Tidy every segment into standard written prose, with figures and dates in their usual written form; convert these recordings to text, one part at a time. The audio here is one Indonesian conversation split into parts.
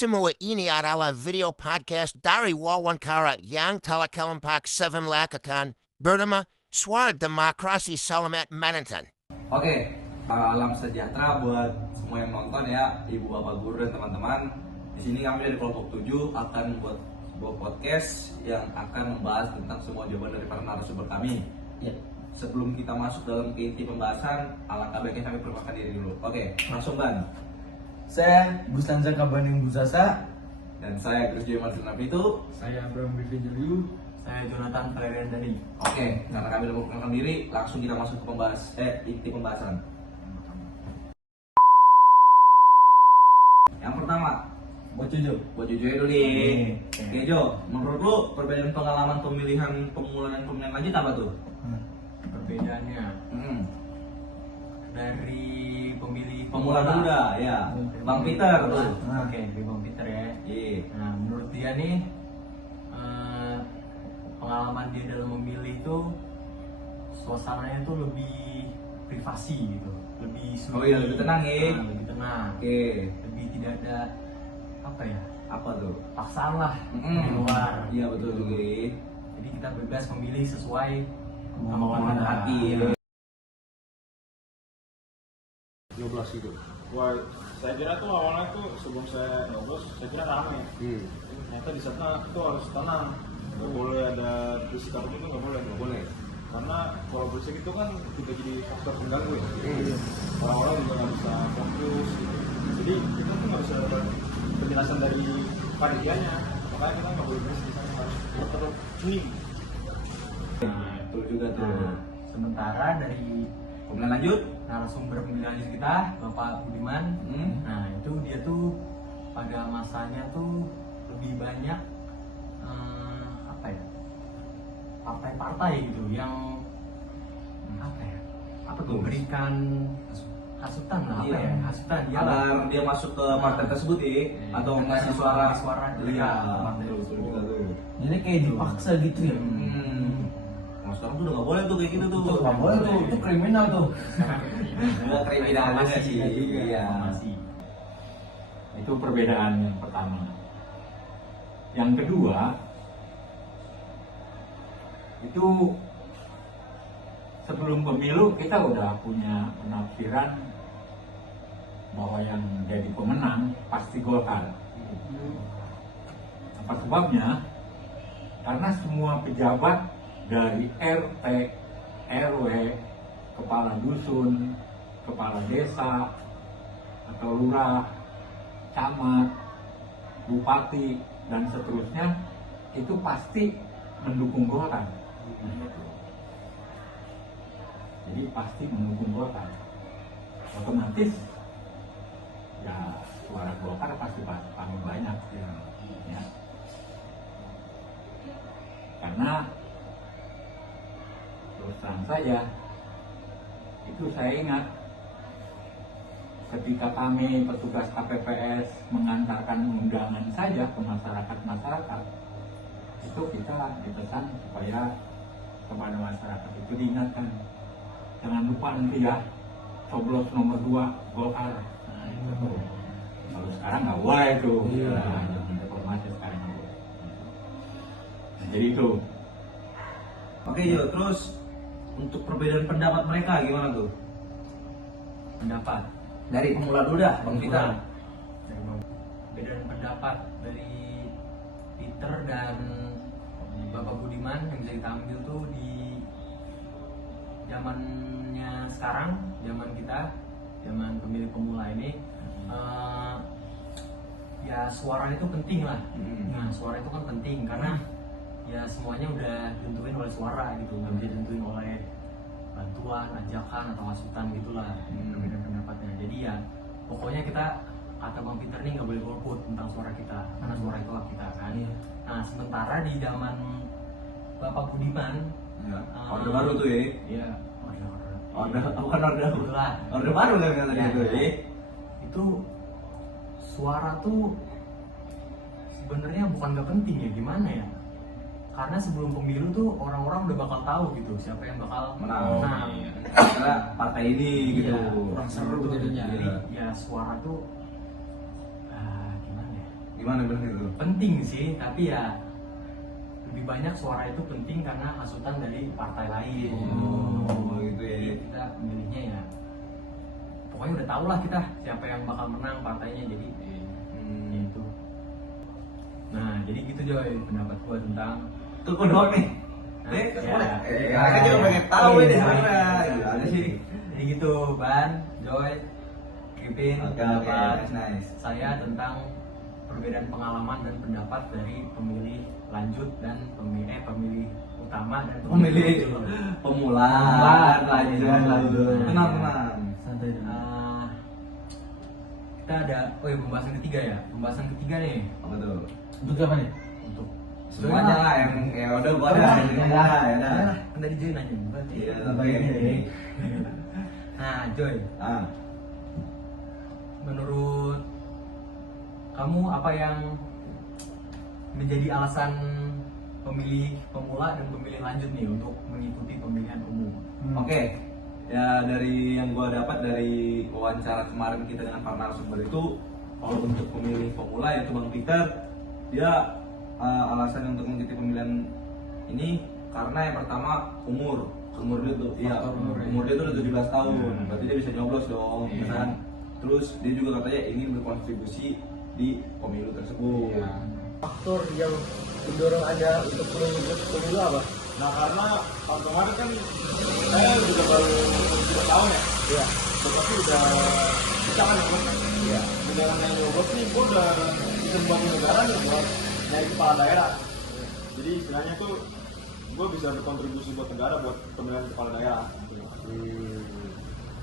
semua ini adalah video podcast dari wawancara yang telah kalian paksa lakukan bernama Suara Demokrasi Selamat Menonton. Oke, salam sejahtera buat semua yang nonton ya, ibu bapak guru dan teman-teman. Di sini kami dari kelompok 7 akan membuat sebuah podcast yang akan membahas tentang semua jawaban dari para narasumber kami. Ya, sebelum kita masuk dalam ke inti pembahasan, alangkah baiknya kami perkenalkan diri dulu. Oke, langsung Ban. Saya Gus Lanza Kabaning Busasa. Dan saya Gus Joy Martin itu. Saya Abraham Bivi Jeliu. Saya Jonathan Valerian Dani. Oke, karena kami sudah memperkenalkan diri, langsung kita masuk ke inti pembahasan. Yang pertama, Buat Jojo. buat Jojo dulu nih. Oke Jo, menurut lu perbedaan pengalaman pemilihan pemula dan pemilihan lanjut apa tuh? Perbedaannya dari pemilih Pemula dulu dah, ya. Bang Peter tuh. Oke, dari Bang Peter ya. Iya. Nah, menurut dia nih pengalaman dia dalam memilih itu suasananya tuh lebih privasi gitu, lebih Oh iya, lebih tenang ya. lebih tenang, Oke. lebih tidak ada apa ya, Apa tuh? paksaan lah di luar. Iya betul juga. Jadi kita bebas memilih sesuai Kemauan hati. Ya. 12 gitu. Wah, saya kira tuh awalnya tuh sebelum saya nyoblos, saya kira rame. Ternyata di sana tuh harus tenang. Nggak boleh ada berisik itu, nggak boleh. Karena kalau berisik itu kan juga jadi faktor pengganggu ya. Orang-orang juga nggak bisa fokus. Gitu. Jadi kita tuh nggak bisa dapat penjelasan dari panitianya. Makanya kita nggak boleh berisik di sana, harus terus hening. Betul juga tuh. Nah, sementara dari Pemilihan lanjut? narasumber pemilihan lanjut kita, Bapak Budiman, nah itu dia tuh pada masanya tuh lebih banyak apa ya, partai-partai gitu yang apa ya, Apa tuh? memberikan hasutan lah, Iya. apa ya, hasutan dia lah. Agar dia masuk ke partai tersebut ya, atau Dengan ngasih suara. suara Iya. mereka ke partai Betul tersebut. juga tuh. Jadi kayak dipaksa gitu ya. Nah, sekarang tuh udah nggak boleh tuh kayak gitu tuh. Itu nggak boleh tuh, itu kriminal tuh. Nggak kriminal juga sih. Iya. Informasi. Itu perbedaan yang pertama. Yang kedua, itu sebelum pemilu kita udah punya penafsiran bahwa yang jadi pemenang pasti Golkar. Apa sebabnya? Karena semua pejabat dari RT, RW, kepala dusun, kepala desa, atau lurah, camat, bupati, dan seterusnya itu pasti mendukung Golkar. Jadi pasti mendukung Golkar. Otomatis ya suara Golkar pasti paling banyak. Ya. Karena terus terang saja itu saya ingat ketika kami petugas KPPS mengantarkan undangan saja ke masyarakat itu kita dipesan supaya kepada masyarakat itu diingatkan jangan lupa nanti ya coblos nomor 2 Golkar. Nah, itu tuh. Kalau sekarang nggak boleh tuh. Nah, informasi sekarang nggak boleh. Nah, jadi itu. Oke Jo, terus untuk perbedaan pendapat mereka gimana tuh? Pendapat Dari pemula dulu dah, Bang Peter. perbedaan pendapat dari Peter dan Bapak Budiman yang bisa kita ambil tuh di zamannya sekarang, zaman kita, zaman pemilih pemula ini, ya suara itu penting lah. Nah, suara itu kan penting karena ya semuanya udah ditentuin oleh suara gitu, nggak bisa ditentuin oleh bantuan, ajakan atau hasutan gitulah. Perbedaan pendapatnya. Jadi ya pokoknya kita, kata Bang Peter nih, nggak boleh golput tentang suara kita karena suara itu hak kita kan. Nah, sementara di zaman Bapak Budiman, Ya. Orde baru tuh ya. ya Bukan orde baru. itulah, Orde baru kan katanya Ya. tuh ya. itu suara tuh sebenarnya bukan nggak penting ya, gimana ya, karena sebelum pemilu tuh orang-orang udah bakal tahu gitu siapa yang bakal Menang. menang. Karena partai ini gitu. Iya, kurang seru Betul. jadinya. Jadi ya suara tuh gimana ya, Gimana benar itu? Penting sih, tapi ya lebih banyak suara itu penting karena hasutan dari partai lain. Oh, gitu ya. Jadi kita milihnya ya pokoknya udah tau lah kita siapa yang bakal menang partainya, jadi itu. Nah jadi gitu Joy pendapat gua tentang Tuh kok doang nih? Nah, Boleh? ya. Mereka juga pengen tahu ini Iya. sebenarnya. Gimana sih? Jadi gitu Ban, Joy, Kevin, Oke, pendapat nice. saya tentang perbedaan pengalaman dan pendapat dari pemilih lanjut dan pemilih utama dan Pemilih pemula, lanjut. Tenang. Santai dulu. Kita ada pembahasan ketiga ya. Pembahasan ketiga nih Apa tuh? Untuk apa nih? untuk Semuanya lah yang ya udah gua ada. Ya udah. kan tadi Joy nanya berarti. Iya, Bagian ini. Nah Joy, Ah, menurut kamu apa yang menjadi alasan pemilih pemula dan pemilih lanjut nih untuk mengikuti pemilihan umum? oke. Ya dari yang gua dapat dari wawancara kemarin kita dengan para narasumber itu, kalau untuk pemilih pemula yaitu Bang Peter, dia alasan untuk mengikuti pemilihan ini karena yang pertama umur dia tuh, iya, umur dia tuh udah 17 tahun, berarti dia bisa nyoblos dong, kan? Terus dia juga katanya ingin berkontribusi di pemilu tersebut. Faktor yang mendorong Anda untuk mengikut pemilu apa? Nah karena tahun kemarin kan saya juga baru 3 tahun ya. Iya. Tetapi udah bisa kan nyoblos kan? Iya. Dengan yang nyoblos nih gue udah bisa membantu negara nih buat nyari kepala daerah. Jadi istilahnya tuh gue bisa berkontribusi buat negara buat pemilihan kepala daerah.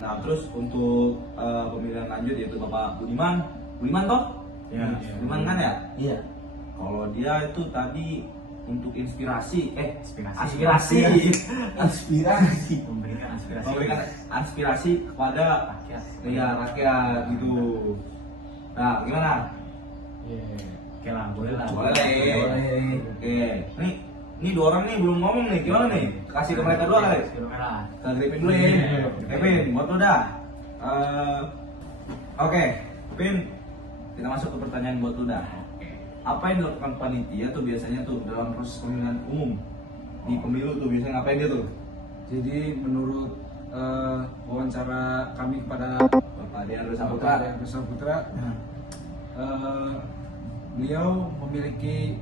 Nah terus untuk pemilihan lanjut yaitu Bapak Budiman toh? Ya, Budiman kan ya? Iya. Kalau dia itu tadi untuk inspirasi, Aspirasi. Memberikan aspirasi. memberikan aspirasi kepada rakyat. rakyat gitu. Nah gimana? Oke lah, boleh lah. Boleh. Oke, ini dua orang nih belum ngomong nih, gimana nih? Kasih ke mereka dua kali. Merah. Ke Gripin dulu ya. Kevin, buat lu dah. Oke, Pin, kita masuk ke pertanyaan buat lu dah. Apa yang dilakukan panitia tuh biasanya tuh dalam proses pemilihan umum di pemilu tuh biasanya ngapain dia tuh? Jadi menurut wawancara kami kepada Bapak Dian Saputra. Saputra, beliau memiliki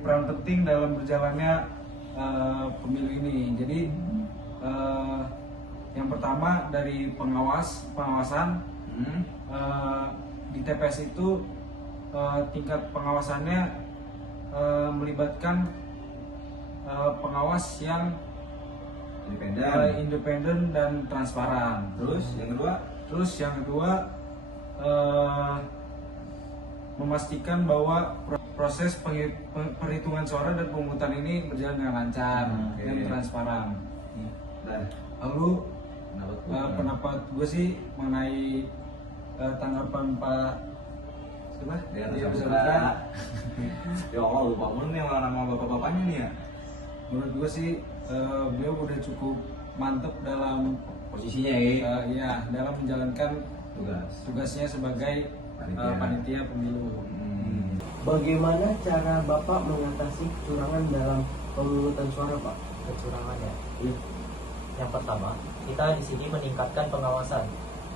peran penting dalam berjalannya pemilu ini. Jadi yang pertama dari pengawasan di TPS itu tingkat pengawasannya melibatkan pengawas yang independen dan transparan. Terus yang kedua memastikan bahwa proses perhitungan suara dan pemungutan ini berjalan dengan lancar dan transparan. dan Lalu pendapat gue sih mengenai tanggapan Pak Dian Dian Saputra. Saputra. Ya Allah, lupa mulu nih sama nama bapak-bapaknya nih ya. Menurut gue sih beliau udah cukup mantep dalam Posisinya dalam menjalankan tugasnya sebagai panitia pemilu. Bagaimana cara Bapak mengatasi kecurangan dalam pemungutan suara, Pak? Kecurangan ya. Yang pertama, kita di sini meningkatkan pengawasan.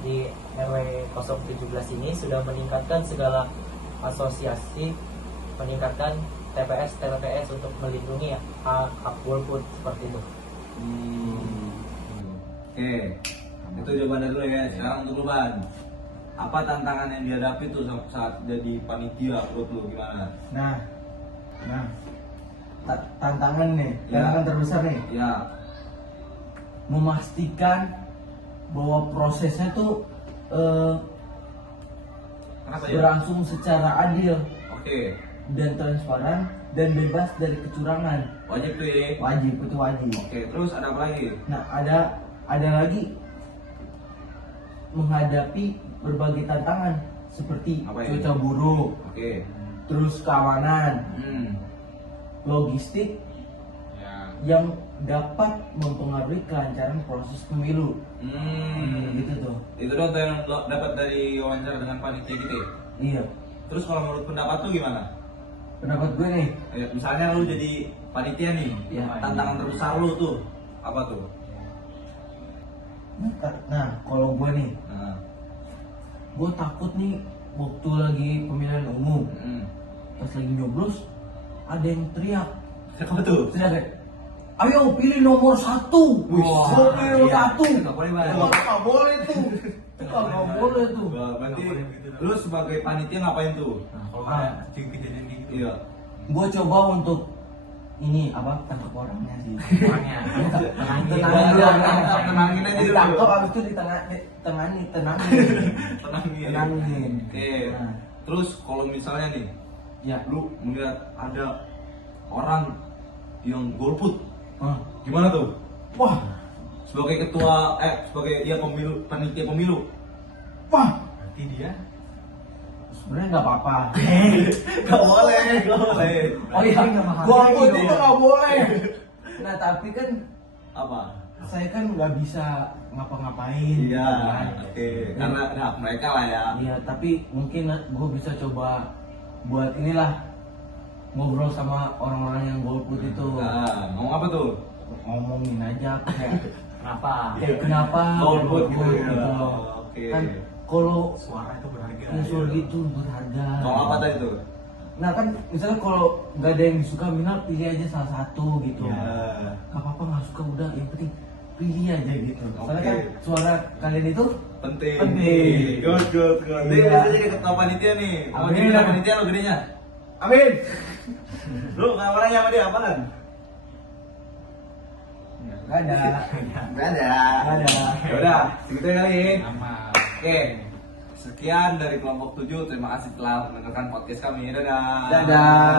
Di RW 017 ini sudah meningkatkan segala asosiasi, meningkatkan TPS untuk melindungi hak golput seperti itu. Oke, itu jawabannya dulu ya. Sekarang untuk lu Ban, apa tantangan yang dihadapi tuh saat jadi panitia menurut lu gimana? Nah, tantangan nih, Ya. tantangan terbesar nih, Ya, Memastikan bahwa prosesnya tuh kenapa ya? berlangsung secara adil Oke, dan transparan dan bebas dari kecurangan. wajib tuh ya. Wajib, itu wajib. Oke, terus ada apa lagi? Nah, ada lagi menghadapi berbagai tantangan seperti Apa ya? cuaca buruk, Oke, terus keamanan, hmm. logistik, yang dapat mempengaruhi kelancaran proses pemilu. Gitu tuh. Itu dong yang lo dapat dari wawancara dengan panitia gitu ya? Iya. Terus kalau menurut pendapat tuh gimana? Pendapat gue nih, Misalnya lu jadi panitia nih, Ya. tantangan terbesar lu tuh apa tuh? nah kalau gue nih, Nah, gue takut nih waktu lagi pemilihan umum, pas lagi nyoblos ada yang teriak, apa tuh? teriak, ayo pilih nomor 1. Wah, Gue pilih nomor iya. 1. Nggak boleh banget. Itu nggak boleh tuh. Itu nggak boleh tuh. Wah, berarti lu sebagai panitia ngapain tuh? Nah, kalau Ah. ada kejadian kayak gitu, Iya. Gue coba untuk ini apa, tangkap orangnya sih. orangnya tenangin. Tenangin aja dulu. Ditangkap habis itu tenangin. Tenangin. Oke. Nah, Terus kalau misalnya nih, ya. lu melihat ada orang yang golput, Ah. gimana tuh? Wah, Sebagai sebagai dia panitia pemilu. wah. Berarti dia Sebenarnya nggak apa-apa. Gak boleh, gak boleh. Oh iya, golput itu nggak boleh. Nah tapi kan Apa? saya kan nggak bisa ngapa-ngapain. Iya, kan. oke. Karena hak mereka lah ya. Iya, tapi mungkin gue bisa coba buat inilah, ngobrol sama orang-orang yang golput itu. Nah, ngomong apa tuh? Ngomongin aja kayak kenapa? kenapa Golput gitu ya. gitu. Oke. Kan kalau Suara itu berharga. unsur itu berharga. Ngomong apa tadi tuh? Nah kan misalnya kalau nggak ada yang disuka Minal, pilih aja salah satu gitu. Ya. Gak apa-apa nggak suka udah, yang penting pilih aja gitu. Soalnya Oke. kan suara kalian itu Penting. Penting. Good. Dia Iya. bisa jadi ketua panitia nih. Mau Amin. jadi ketua panitia lo gedenya? amin. Lu ngawarannya sama dia apaan? Gak ada. Gak ada. Gak ada. Yaudah, segitu ya kali. Aman. Oke. Sekian dari kelompok 7. Terima kasih telah mendengarkan podcast kami. Dadah. Dadah.